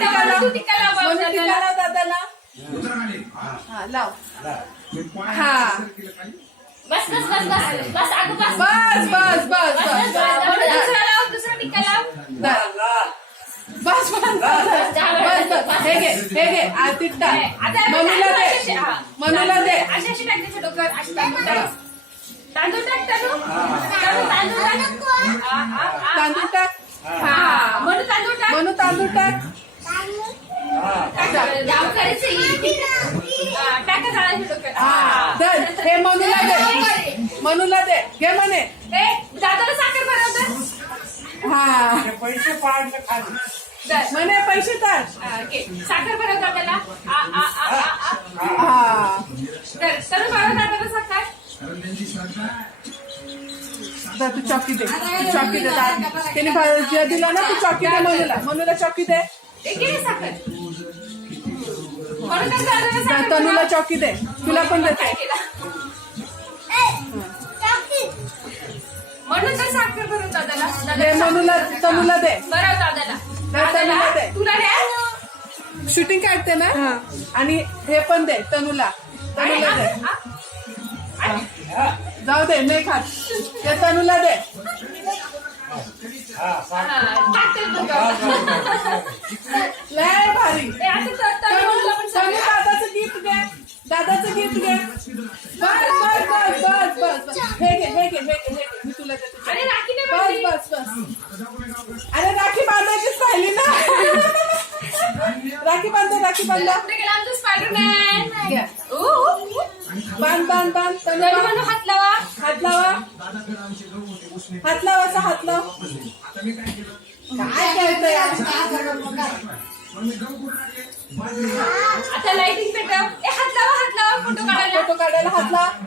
टीका लाव दादाला. हा लाव. हा बस बस बस बस बस अगं बस बस बस बस बस दुसरा लाव, दुसरा टीका लाव. बस बस बस बस हे घे आरती टाक. मनूला दे, मनूला दे. अशी अशी टाक त्याच्या डोक्यावर, अशी तांदूळ टाक. तांदूळ टाक, तांदूळ तांदूळ टाक. हा म्हणून तांदूळ टाक. मनू तांदूळ टाक. जाम करायचं टाका जाळाच्या डोक्यावर. दे हे मनूला दे, मनूला दे. घे म्हणे. ए दादाला साखर भरवतं. हा पैसे पाडले खाली. म्हणे पैसे टाक. साखर भरव दादाला. हा तर भरव दादाला साखर. तू चॉकी दे, चॉकी दे. त्याने जे दिला ना तू चॉकी दे मनूला. मनूला चॉकी दे. साखर तनूला चॉकी दे. तुला पण देते. म्हणून तर साखर भरव दादाला. दे मनूला, तनूला दे. भरव दादाला. तनूला दे. तुला दे. शूटिंग काढते ना. आणि हे पण दे तनूला. तनूला दे. जाऊ दे नाही खात. ते तनूला दे. लय भारी. तनू दादाचं गिफ्ट घे, दादाचं गिफ्ट घे. बस बस बस बस बस बस. हे घे मी तुला देते. बस बस बस. अरे राखी बांधायचीच राहिली ना. राखी बांधा. स्पायडरमॅन घ्या. बांध तनू हात लावा. हात लावा. हात लाव असा हात लाव. काय खेळतोय आता लाइटिंग पेटव. हात लावा फोटो काढायला. फोटो काढायला हात लाव.